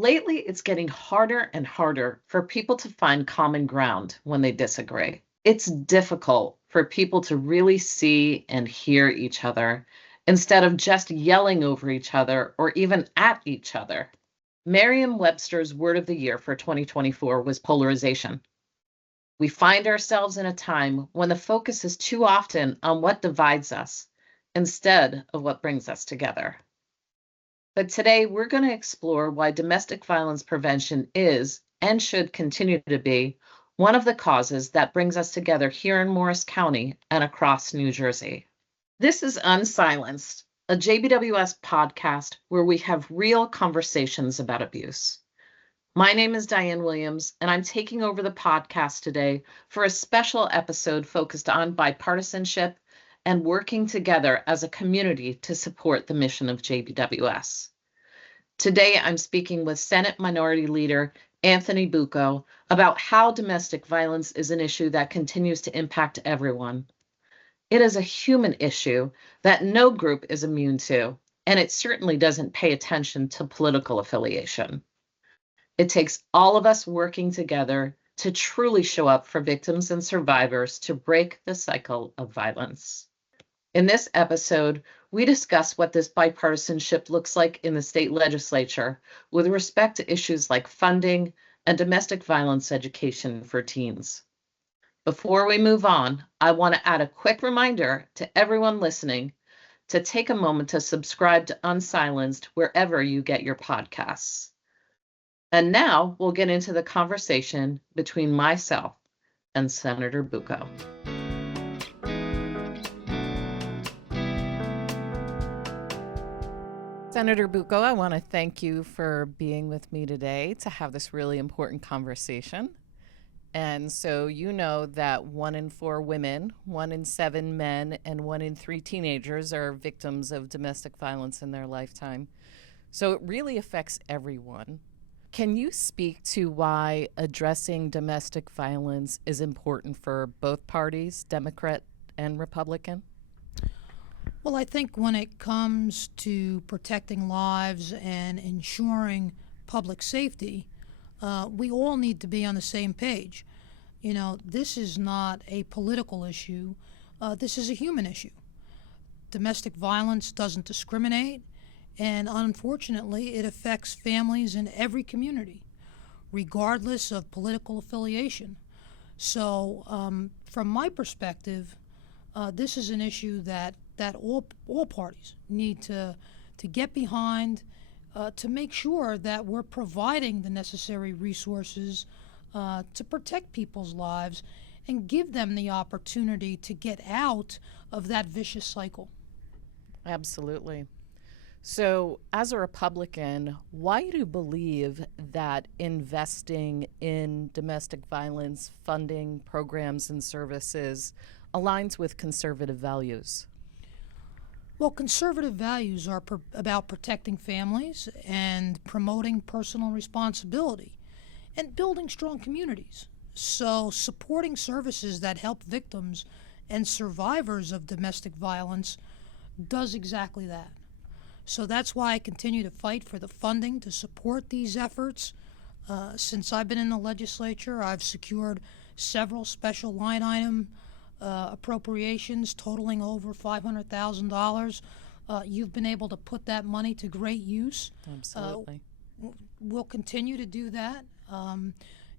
Lately, it's getting harder and harder for people to find common ground when they disagree. It's difficult for people to really see and hear each other instead of just yelling over each other or even at each other. Merriam-Webster's word of the year for 2024 was polarization. We find ourselves in a time when the focus is too often on what divides us instead of what brings us together. But today, we're going to explore why domestic violence prevention is and should continue to be one of the causes that brings us together here in Morris County and across New Jersey. This is Unsilenced, a JBWS podcast where we have real conversations about abuse. My name is Diane Williams, and I'm taking over the podcast today for a special episode focused on bipartisanship and working together as a community to support the mission of JBWS. Today, I'm speaking with Senate Minority Leader Anthony Bucco about how domestic violence is an issue that continues to impact everyone. It is a human issue that no group is immune to, and it certainly doesn't pay attention to political affiliation. It takes all of us working together to truly show up for victims and survivors to break the cycle of violence. In this episode, we discuss what this bipartisanship looks like in the state legislature with respect to issues like funding and domestic violence education for teens. Before we move on, I want to add a quick reminder to everyone listening to take a moment to subscribe to Unsilenced wherever you get your podcasts. And now we'll get into the conversation between myself and Senator Bucco. Senator Bucco, I want to thank you for being with me today to have this really important conversation. And so you know that 1 in 4 women, 1 in 7 men, and 1 in 3 teenagers are victims of domestic violence in their lifetime. So it really affects everyone. Can you speak to why addressing domestic violence is important for both parties, Democrat and Republican? Well, I think when it comes to protecting lives and ensuring public safety, we all need to be on the same page. You know, this is not a political issue. This is a human issue. Domestic violence doesn't discriminate, and unfortunately, it affects families in every community, regardless of political affiliation. So, from my perspective, this is an issue that all parties need to get behind, to make sure that we're providing the necessary resources to protect people's lives and give them the opportunity to get out of that vicious cycle. Absolutely. So, as a Republican, why do you believe that investing in domestic violence funding programs and services aligns with conservative values? Well, conservative values are about protecting families and promoting personal responsibility and building strong communities. So, supporting services that help victims and survivors of domestic violence does exactly that. So that's why I continue to fight for the funding to support these efforts. Since I've been in the legislature, I've secured several special line item appropriations totaling over $500,000. You've been able to put that money to great use. Absolutely. We'll continue to do that.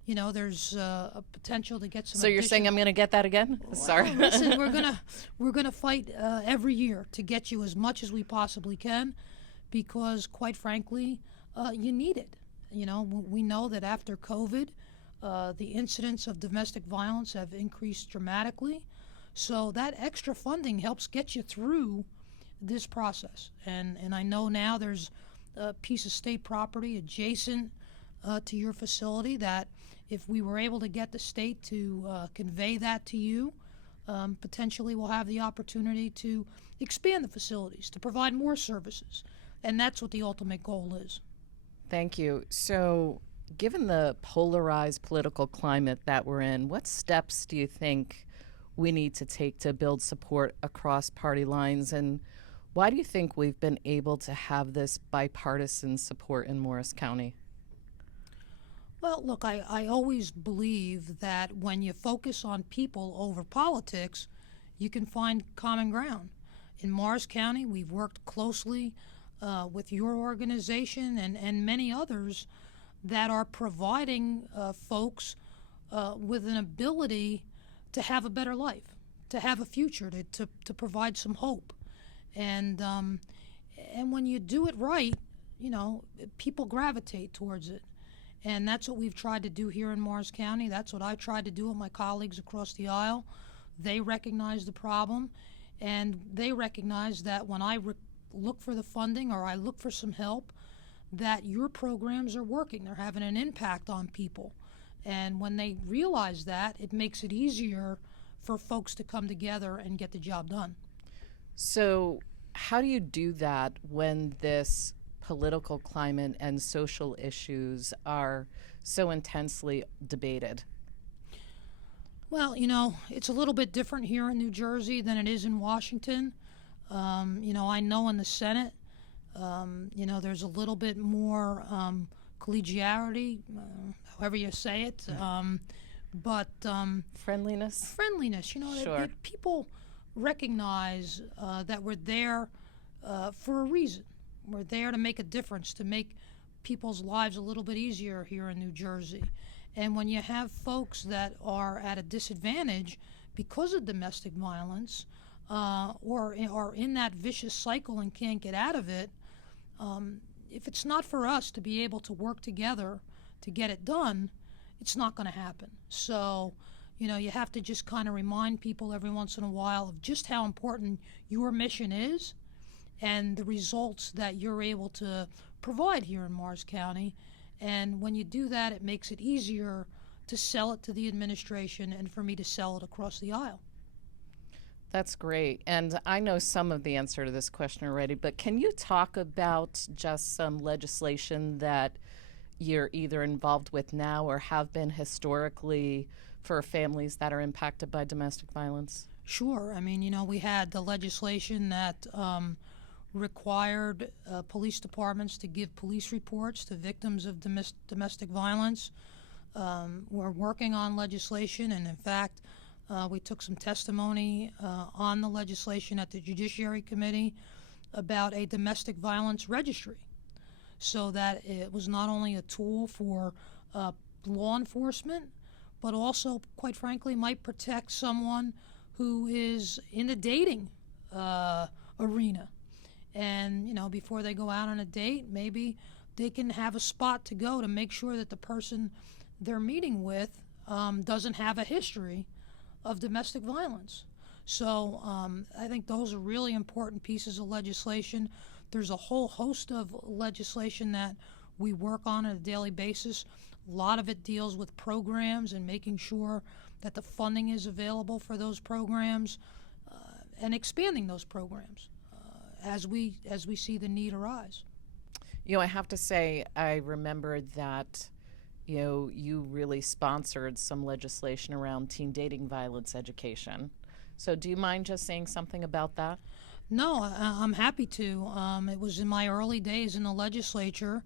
You know, there's a potential to get some. So you're saying I'm going to get that again? Sorry. Well, listen, we're gonna fight every year to get you as much as we possibly can, because quite frankly, you need it. You know, we know that after COVID, the incidents of domestic violence have increased dramatically. So that extra funding helps get you through this process. And I know now there's a piece of state property adjacent to your facility that if we were able to get the state to convey that to you, potentially we'll have the opportunity to expand the facilities, to provide more services. And that's what the ultimate goal is. Thank you. So, given the polarized political climate that we're in, what steps do you think we need to take to build support across party lines? And why do you think we've been able to have this bipartisan support in Morris County? Well, look, I always believe that when you focus on people over politics, you can find common ground. In Morris County, we've worked closely with your organization and many others that are providing folks with an ability to have a better life, to have a future, to provide some hope. And when you do it right, people gravitate towards it. And that's what we've tried to do here in Morris County. That's what I tried to do with my colleagues across the aisle. They recognize the problem, and they recognize that when I look for the funding or I look for some help, that your programs are working. They're having an impact on people. And when they realize that, it makes it easier for folks to come together and get the job done. So, how do you do that when this political climate and social issues are so intensely debated? Well, it's a little bit different here in New Jersey than it is in Washington. I know in the Senate, there's a little bit more collegiality, however you say it, but Friendliness? friendliness. Sure. People recognize that we're there for a reason. We're there to make a difference, to make people's lives a little bit easier here in New Jersey. And when you have folks that are at a disadvantage because of domestic violence or are in that vicious cycle and can't get out of it, if it's not for us to be able to work together to get it done, it's not going to happen. So, you have to just kind of remind people every once in a while of just how important your mission is and the results that you're able to provide here in Morris County. And when you do that, it makes it easier to sell it to the administration and for me to sell it across the aisle. That's great. And I know some of the answer to this question already, but can you talk about just some legislation that you're either involved with now or have been historically for families that are impacted by domestic violence? Sure. I mean, we had the legislation that required police departments to give police reports to victims of domestic violence. We're working on legislation, and in fact, we took some testimony on the legislation at the Judiciary Committee about a domestic violence registry, so that it was not only a tool for law enforcement, but also, quite frankly, might protect someone who is in the dating arena. And, before they go out on a date, maybe they can have a spot to go to make sure that the person they're meeting with doesn't have a history of domestic violence. So I think those are really important pieces of legislation. There's a whole host of legislation that we work on a daily basis. A lot of it deals with programs and making sure that the funding is available for those programs and expanding those programs as we see the need arise. I have to say, I remember that, you really sponsored some legislation around teen dating violence education. So do you mind just saying something about that? No, I'm happy to. It was in my early days in the legislature,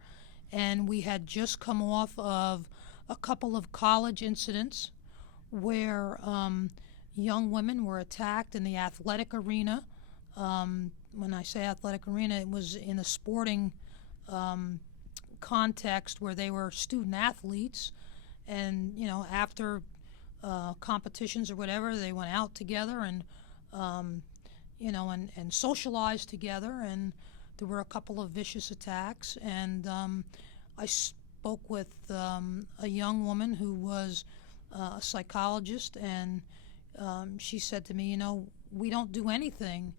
and we had just come off of a couple of college incidents where young women were attacked in the athletic arena. When I say athletic arena, it was in a sporting context where they were student athletes, and after competitions or whatever, they went out together and and socialized together, and there were a couple of vicious attacks. And I spoke with a young woman who was a psychologist, and she said to me, we don't do anything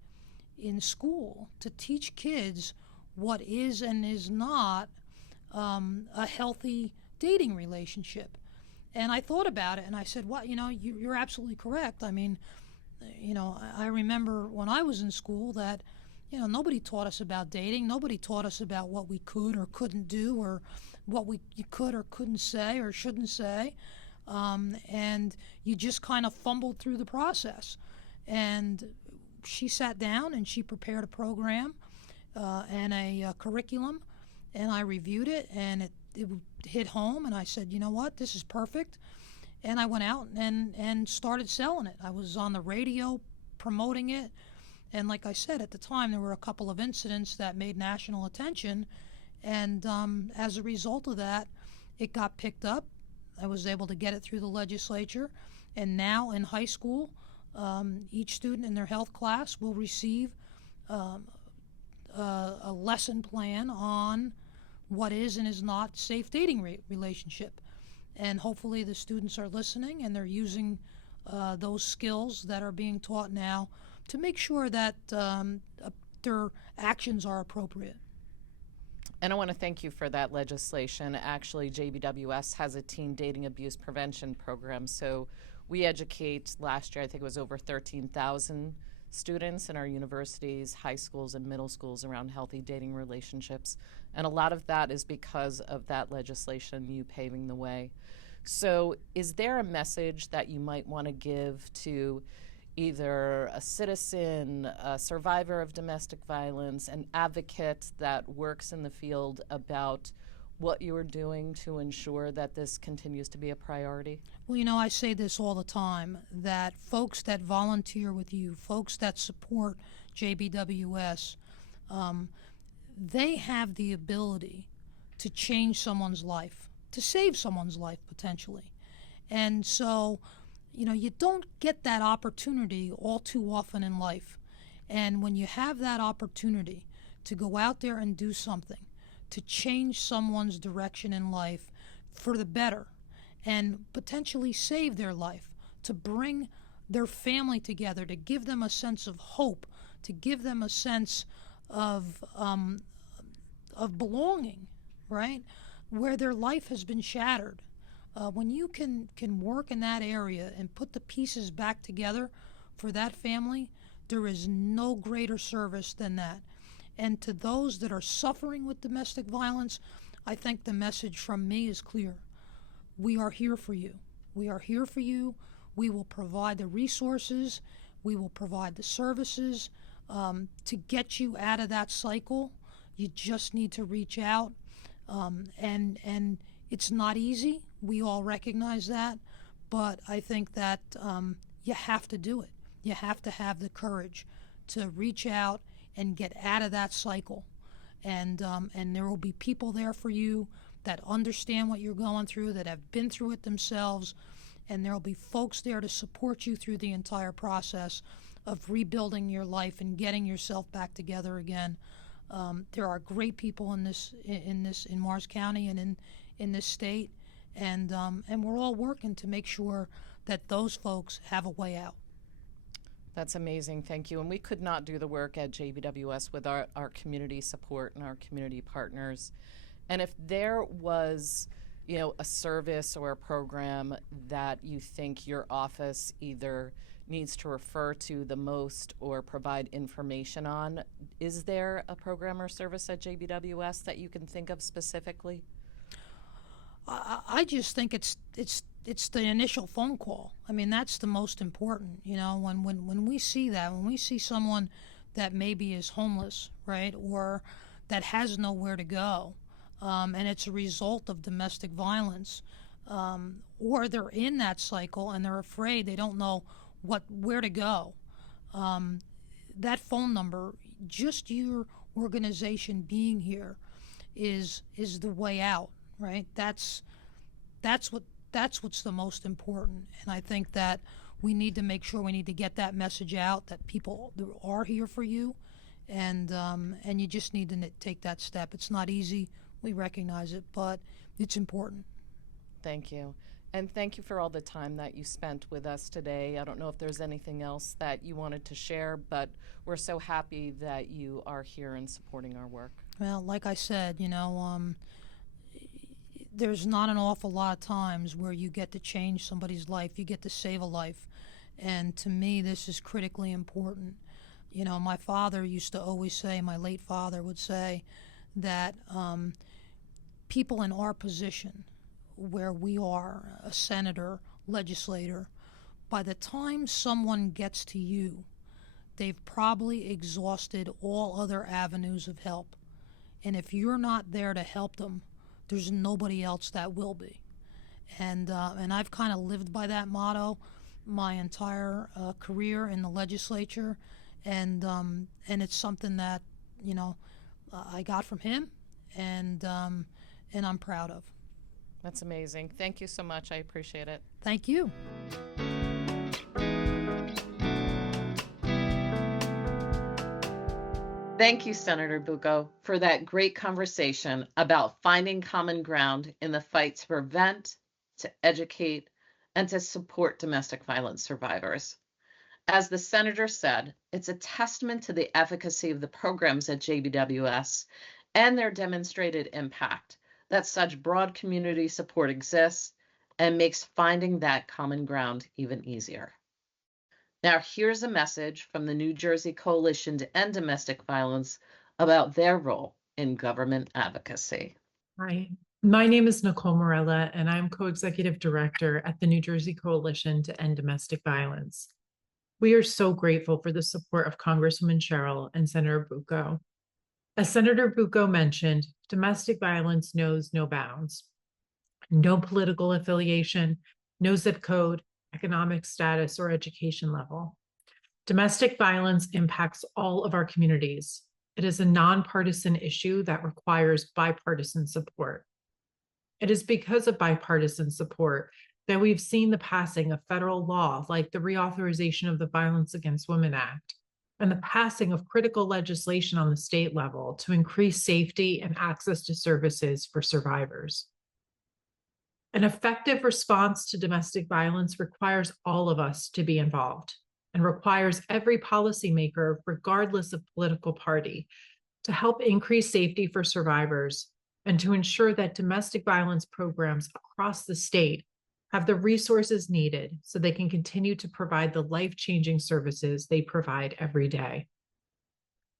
in school to teach kids what is and is not a healthy dating relationship. And I thought about it, and I said, well, you're absolutely correct. I mean, I remember when I was in school that, nobody taught us about dating. Nobody taught us about what we could or couldn't do, or what you could or couldn't say or shouldn't say. And you just kind of fumbled through the process. And she sat down and she prepared a program and a curriculum, and I reviewed it, and it hit home, and I said, you know what, this is perfect. And I went out and started selling it. I was on the radio promoting it. And like I said, at the time, there were a couple of incidents that made national attention. And as a result of that, it got picked up. I was able to get it through the legislature. And now in high school, each student in their health class will receive a lesson plan on what is and is not safe dating relationship. And hopefully the students are listening and they're using those skills that are being taught now to make sure that their actions are appropriate. And I want to thank you for that legislation. Actually, JBWS has a teen dating abuse prevention program. So we educate, last year, I think it was over 13,000 students in our universities, high schools, and middle schools around healthy dating relationships. And a lot of that is because of that legislation, you paving the way. So is there a message that you might want to give to either a citizen, a survivor of domestic violence, an advocate that works in the field about what you are doing to ensure that this continues to be a priority? Well, you know, I say this all the time, that folks that volunteer with you, folks that support JBWS, they have the ability to change someone's life, to save someone's life potentially. And so, you know, you don't get that opportunity all too often in life. And when you have that opportunity to go out there and do something, to change someone's direction in life for the better and potentially save their life, to bring their family together, to give them a sense of hope, to give them a sense of belonging, right, where their life has been shattered. When you can work in that area and put the pieces back together for that family, there is no greater service than that. And to those that are suffering with domestic violence, I think the message from me is clear. We are here for you. We are here for you. We will provide the resources. We will provide the services to get you out of that cycle. You just need to reach out. And it's not easy. We all recognize that. But I think that you have to do it. You have to have the courage to reach out and get out of that cycle. And there will be people there for you that understand what you're going through, that have been through it themselves, and there will be folks there to support you through the entire process of rebuilding your life and getting yourself back together again. There are great people in Morris County and in this state, and we're all working to make sure that those folks have a way out. That's amazing. Thank you. And we could not do the work at JBWS with our community support and our community partners. And if there was, you know, a service or a program that you think your office either needs to refer to the most or provide information on, is there a program or service at JBWS that you can think of specifically? I just think it's the initial phone call. I mean, that's the most important. You know, when we see that, when we see someone that maybe is homeless, right, or that has nowhere to go, and it's a result of domestic violence, or they're in that cycle and they're afraid, they don't know where to go. That phone number, just your organization being here, is the way out. Right? That's what's the most important. And I think that we need to make sure we need to get that message out that people are here for you, and you just need to take that step. It's not easy. We recognize it, but it's important. Thank you. And thank you for all the time that you spent with us today. I don't know if there's anything else that you wanted to share, but we're so happy that you are here and supporting our work. Well, like I said, you know, there's not an awful lot of times where you get to change somebody's life, you get to save a life. And to me, this is critically important. You know, my father used to always say, my late father would say, that people in our position, where we are, a senator, legislator, by the time someone gets to you, they've probably exhausted all other avenues of help. And if you're not there to help them, there's nobody else that will be. And I've kind of lived by that motto my entire career in the legislature, and it's something that you know I got from him, and I'm proud of. That's amazing. Thank you so much. I appreciate it. Thank you. Thank you, Senator Bucco, for that great conversation about finding common ground in the fight to prevent, to educate, and to support domestic violence survivors. As the senator said, it's a testament to the efficacy of the programs at JBWS and their demonstrated impact that such broad community support exists and makes finding that common ground even easier. Now, here's a message from the New Jersey Coalition to End Domestic Violence about their role in government advocacy. Hi, my name is Nicole Morella, and I'm co-executive director at the New Jersey Coalition to End Domestic Violence. We are so grateful for the support of Congresswoman Sherrill and Senator Bucco. As Senator Bucco mentioned, domestic violence knows no bounds, no political affiliation, no zip code, economic status, or education level. Domestic violence impacts all of our communities. It is a nonpartisan issue that requires bipartisan support. It is because of bipartisan support that we've seen the passing of federal law like the reauthorization of the Violence Against Women Act and the passing of critical legislation on the state level to increase safety and access to services for survivors. An effective response to domestic violence requires all of us to be involved and requires every policymaker, regardless of political party, to help increase safety for survivors and to ensure that domestic violence programs across the state have the resources needed so they can continue to provide the life-changing services they provide every day.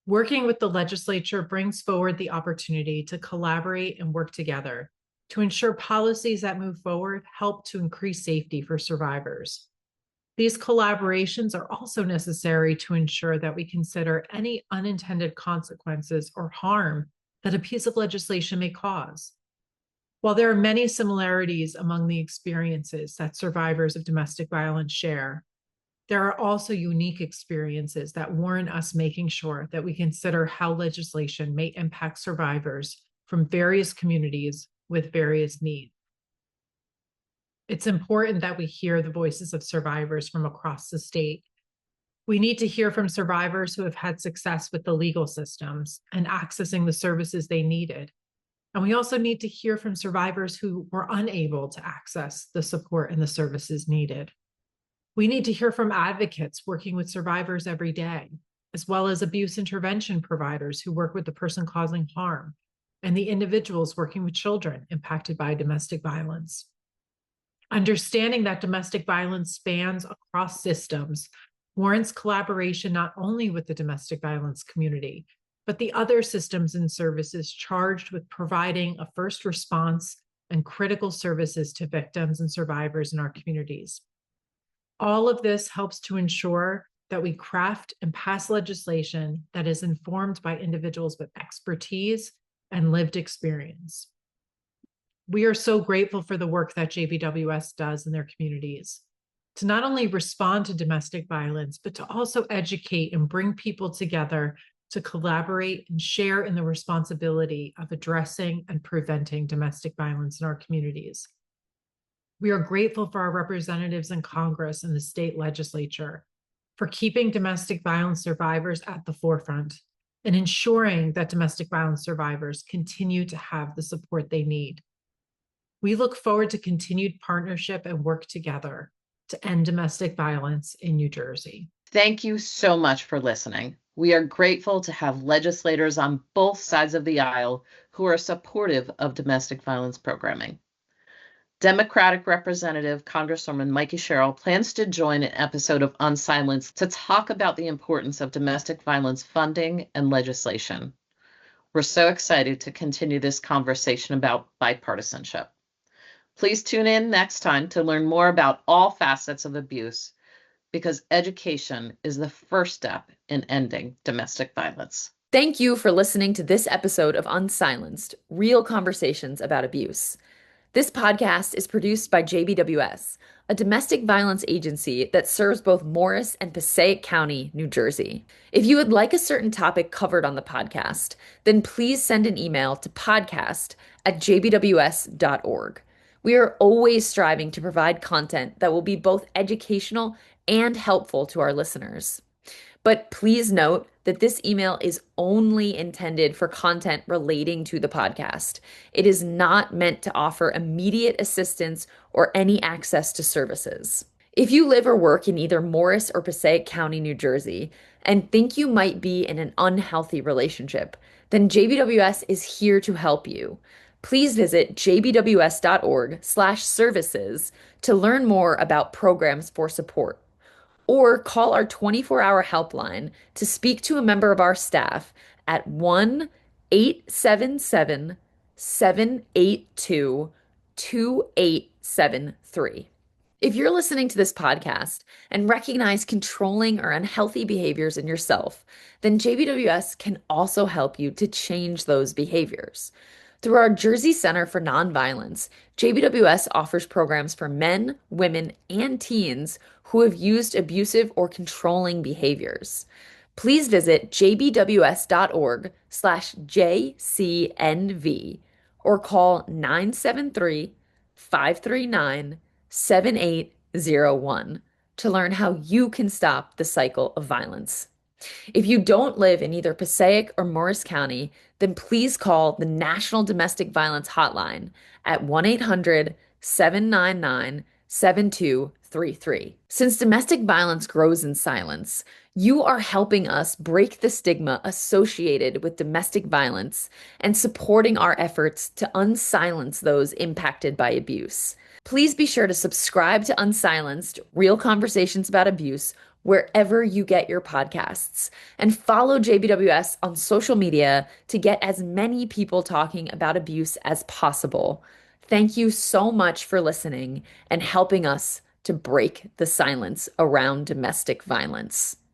Working with the legislature brings forward the opportunity to collaborate and work together to ensure policies that move forward help to increase safety for survivors. These collaborations are also necessary to ensure that we consider any unintended consequences or harm that a piece of legislation may cause. While there are many similarities among the experiences that survivors of domestic violence share, there are also unique experiences that warrant us making sure that we consider how legislation may impact survivors from various communities with various needs. It's important that we hear the voices of survivors from across the state. We need to hear from survivors who have had success with the legal systems and accessing the services they needed. And we also need to hear from survivors who were unable to access the support and the services needed. We need to hear from advocates working with survivors every day, as well as abuse intervention providers who work with the person causing harm and the individuals working with children impacted by domestic violence. Understanding that domestic violence spans across systems warrants collaboration not only with the domestic violence community, but the other systems and services charged with providing a first response and critical services to victims and survivors in our communities. All of this helps to ensure that we craft and pass legislation that is informed by individuals with expertise and lived experience. We are so grateful for the work that JBWS does in their communities to not only respond to domestic violence, but to also educate and bring people together to collaborate and share in the responsibility of addressing and preventing domestic violence in our communities. We are grateful for our representatives in Congress and the state legislature for keeping domestic violence survivors at the forefront and ensuring that domestic violence survivors continue to have the support they need. We look forward to continued partnership and work together to end domestic violence in New Jersey. Thank you so much for listening. We are grateful to have legislators on both sides of the aisle who are supportive of domestic violence programming. Democratic Representative Congresswoman Mikey Sherrill plans to join an episode of Unsilenced to talk about the importance of domestic violence funding and legislation. We're so excited to continue this conversation about bipartisanship. Please tune in next time to learn more about all facets of abuse, because education is the first step in ending domestic violence. Thank you for listening to this episode of Unsilenced, Real Conversations About Abuse. This podcast is produced by JBWS, a domestic violence agency that serves both Morris and Passaic County, New Jersey. If you would like a certain topic covered on the podcast, then please send an email to podcast@jbws.org. We are always striving to provide content that will be both educational and helpful to our listeners. But please note that this email is only intended for content relating to the podcast. It is not meant to offer immediate assistance or any access to services. If you live or work in either Morris or Passaic County, New Jersey, and think you might be in an unhealthy relationship, then JBWS is here to help you. Please visit jbws.org/services to learn more about programs for support, or call our 24-hour helpline to speak to a member of our staff at 1-877-782-2873. If you're listening to this podcast and recognize controlling or unhealthy behaviors in yourself, then JBWS can also help you to change those behaviors. Through our Jersey Center for Nonviolence, JBWS offers programs for men, women, and teens who have used abusive or controlling behaviors. Please visit jbws.org/JCNV or call 973-539-7801 to learn how you can stop the cycle of violence. If you don't live in either Passaic or Morris County, then please call the National Domestic Violence Hotline at 1-800-799-7233. Since domestic violence grows in silence, you are helping us break the stigma associated with domestic violence and supporting our efforts to unsilence those impacted by abuse. Please be sure to subscribe to Unsilenced, Real Conversations About Abuse, wherever you get your podcasts, and follow JBWS on social media to get as many people talking about abuse as possible. Thank you so much for listening and helping us to break the silence around domestic violence.